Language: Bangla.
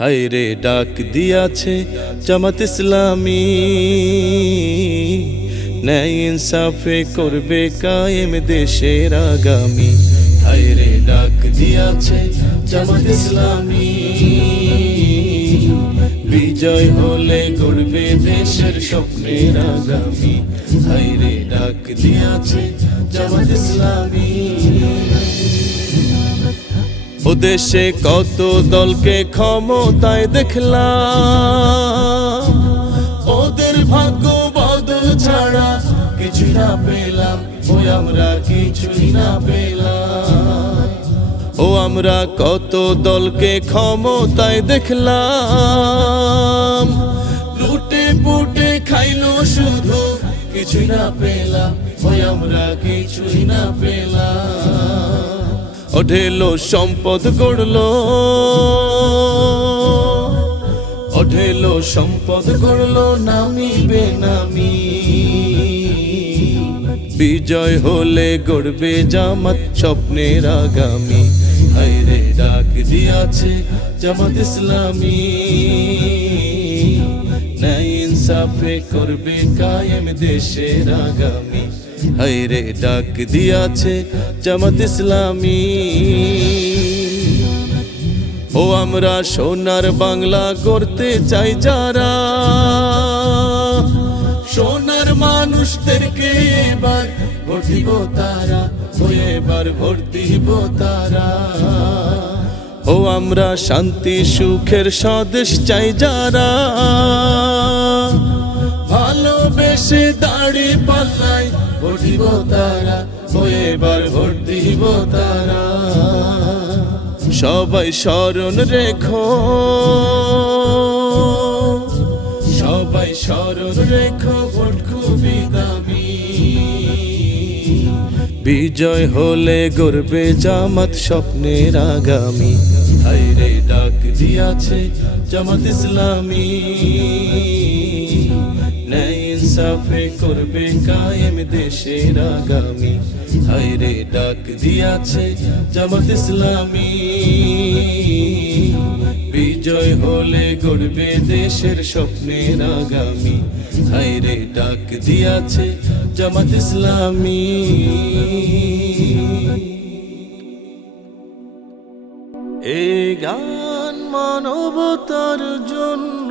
হায় রে ডাক দিয়াছে জামাত ইসলামী, ন্যায় ইনসাফে করবে কায়েম দেশের আগামী। হায় রে ডাক দিয়াছে জামাত ইসলামী, বিজয় হলে গড়বে দেশের স্বপ্নের আগামী। হায় রে ডাক দিয়াছে জামাত ইসলামী। ও দেশে কত দলকে ক্ষমতায় দেখলাম, ওদের ভাগ্য বদল ছাড়া কিছুই না পেলাম, ওই আমরা কিছুই না পেলাম। ও আমরা কত দলকে ক্ষমতায় দেখলাম, লুটে পুটে খাইলো শুধু, কিছুই না পেলাম, ওই আমরা কিছুই না পেলাম। ওঠেলো সম্পদ গড়লো, ওঠেলো সম্পদ গড়লো নামি বেনামি, বিজয় হলে গড়বে জামাত স্বপ্নের আগামী। হায় রে ডাক দিয়াছে জামাত ইসলামী, ন্যায় ইনসাফে করবে কায়েম দেশের আগামী। হায় রে ডাক দিয়াছে জামাত ইসলামী। ও আমরা সোনার বাংলা গড়তে চাই যারা, সোনার মানুষদেরকে এবার ভোট দিব তারা, ও এবার ভোট দিব তারা। ও আমরা শান্তি সুখের স্বদেশ চাই যারা, ভালোবেসে দাড়ি পাল্লাই ভোট দিব তারা, ও এবার ভোট দিব তারা। সবাই স্মরণ রেখো, সবাই স্মরণ রেখো ভোট খুবই দামি, বিজয় হলে গড়বে জামাত স্বপ্নের আগামী। হায় রে ডাক দিয়াছে জামাত ইসলামী, ন্যায় ইনসাফে করবে কায়েম দেশের আগামী। হায় রে ডাক দিয়াছে জামাত ইসলামী, বিজয় হলে গড়বে দেশের স্বপ্নের আগামী। হায় রে ডাক দিয়াছে জামাত ইসলামী। এই গান মানবতার জন্য,